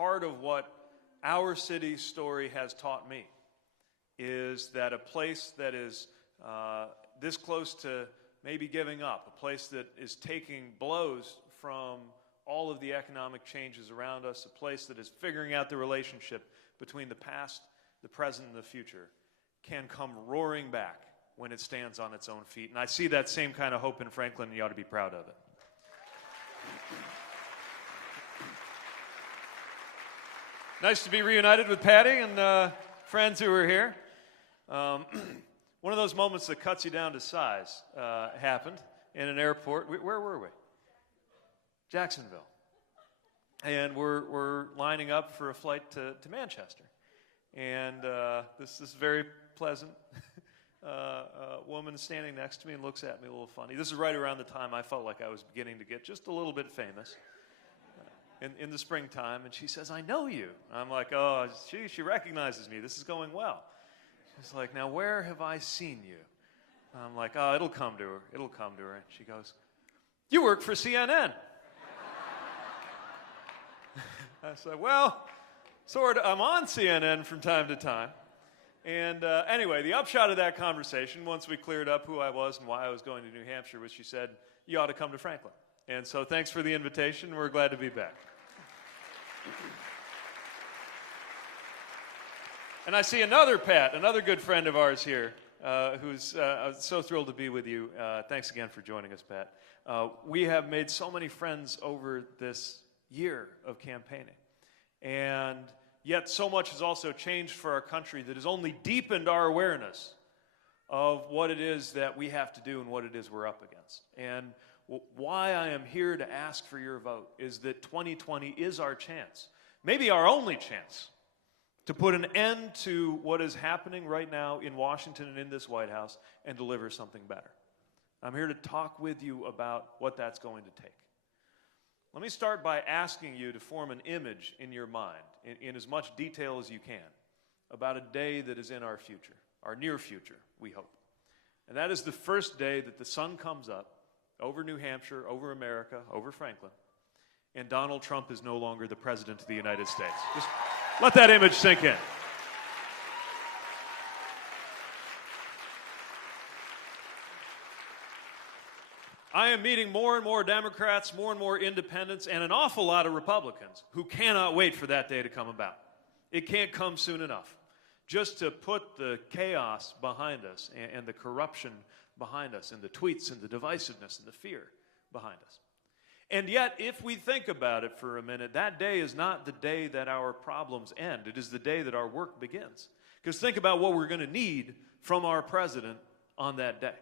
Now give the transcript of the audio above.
part of what our city's story has taught me is that a place that is this close to maybe giving up, a place that is taking blows from all of the economic changes around us, a place that is figuring out the relationship between the past, the present, and the future, can come roaring back when it stands on its own feet. And I see that same kind of hope in Franklin, and you ought to be proud of it. Nice to be reunited with Patty and friends who are here. One of those moments that cuts you down to size happened in an airport. Where were we? Jacksonville. And we're lining up for a flight to Manchester. And this very pleasant woman standing next to me and looks at me a little funny. This is right around the time I felt like I was beginning to get just a little bit famous in the springtime. And she says, "I know you." I'm like, "Oh, she recognizes me. This is going well." She's like, "Now, where have I seen you?" I'm like, "Oh, it'll come to her. It'll come to her." And she goes, "You work for CNN." I said, "Well, sort of. I'm on CNN from time to time." And anyway, the upshot of that conversation, once we cleared up who I was and why I was going to New Hampshire, was she said, "You ought to come to Franklin." And so thanks for the invitation. We're glad to be back. And I see another Pat, another good friend of ours here, who's so thrilled to be with you. Thanks again for joining us, Pat. We have made so many friends over this year of campaigning. And yet so much has also changed for our country that has only deepened our awareness of what it is that we have to do and what it is we're up against. And why I am here to ask for your vote is that 2020 is our chance, maybe our only chance, to put an end to what is happening right now in Washington and in this White House and deliver something better. I'm here to talk with you about what that's going to take. Let me start by asking you to form an image in your mind, in as much detail as you can, about a day that is in our future, our near future, we hope. And that is the first day that the sun comes up over New Hampshire, over America, over Franklin, and Donald Trump is no longer the President of the United States. Just let that image sink in. I am meeting more and more Democrats, more and more independents, and an awful lot of Republicans who cannot wait for that day to come about. It can't come soon enough. Just to put the chaos behind us and the corruption behind us and the tweets and the divisiveness and the fear behind us. And yet, if we think about it for a minute, that day is not the day that our problems end. It is the day that our work begins. Because think about what we're going to need from our president on that day.